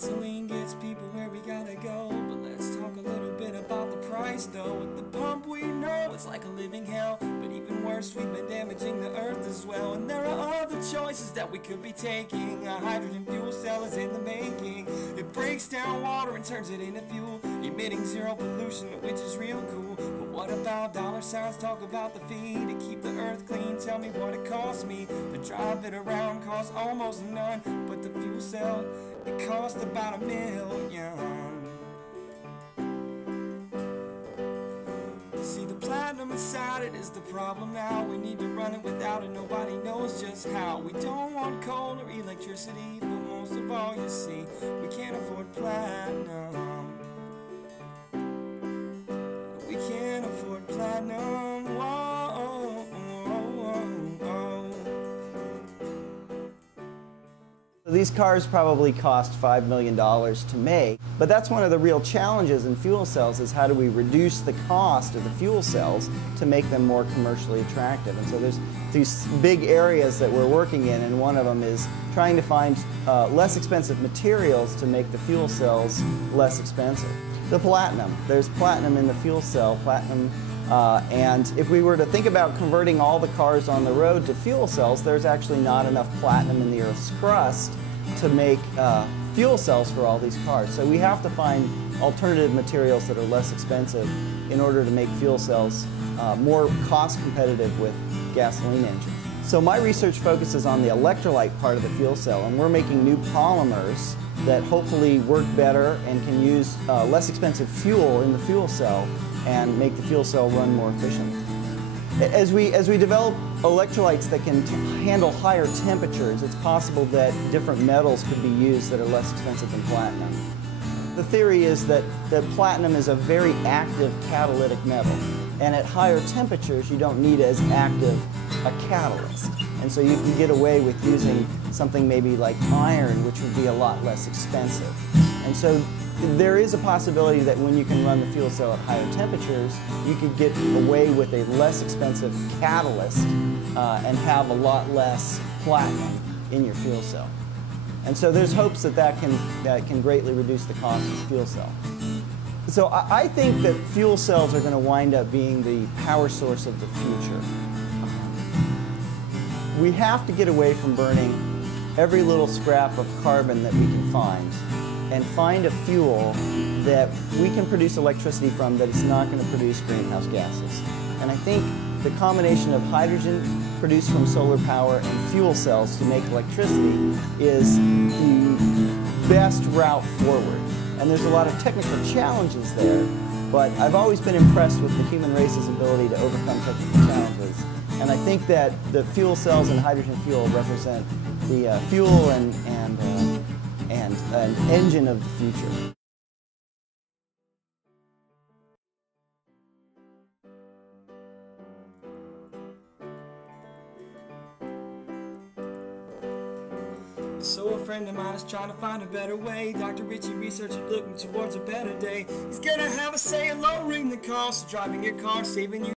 Gasoline gets people where we gotta go, but let's talk a little bit about the price though. At the pump we know it's like a living hell, but even worse, we've been damaging the earth as well. And there are other choices that we could be taking. A hydrogen fuel cell is in the making. It breaks down water and turns it into fuel, emitting zero pollution, which is real cool. But what about dollar signs? Talk about the fee to keep the earth clean. Tell me what it costs me to drive it around. Costs almost none, but the fuel cell, it costs about $1 million. See, the platinum inside it is the problem now. We need to run it without it, nobody knows just how. We don't want coal or electricity, but most of all, you see, we can't afford platinum. We can't afford platinum. Whoa, whoa, whoa. These cars probably cost $5 million to make, but that's one of the real challenges in fuel cells, is how do we reduce the cost of the fuel cells to make them more commercially attractive. And so there's these big areas that we're working in, and one of them is trying to find less expensive materials to make the fuel cells less expensive. The platinum, there's platinum in the fuel cell, and if we were to think about converting all the cars on the road to fuel cells, there's actually not enough platinum in the Earth's crust to make fuel cells for all these cars. So we have to find alternative materials that are less expensive in order to make fuel cells more cost competitive with gasoline engines. So my research focuses on the electrolyte part of the fuel cell, and we're making new polymers that hopefully work better and can use less expensive fuel in the fuel cell and make the fuel cell run more efficiently. As we develop electrolytes that can handle higher temperatures, it's possible that different metals could be used that are less expensive than platinum. The theory is that platinum is a very active catalytic metal, and at higher temperatures you don't need as active a catalyst. And so you can get away with using something maybe like iron, which would be a lot less expensive. And so there is a possibility that when you can run the fuel cell at higher temperatures, you could get away with a less expensive catalyst and have a lot less platinum in your fuel cell. And so there's hopes that that can greatly reduce the cost of the fuel cell. So I think that fuel cells are going to wind up being the power source of the future. We have to get away from burning every little scrap of carbon that we can find and find a fuel that we can produce electricity from that is not going to produce greenhouse gases. And I think the combination of hydrogen produced from solar power and fuel cells to make electricity is the best route forward. And there's a lot of technical challenges there, but I've always been impressed with the human race's ability to overcome technical challenges. And I think that the fuel cells and hydrogen fuel represent the fuel and an engine of the future. So a friend of mine is trying to find a better way. Dr. Ritchie researcher looking towards a better day. He's gonna have a say in lowering the cost of driving your car, saving you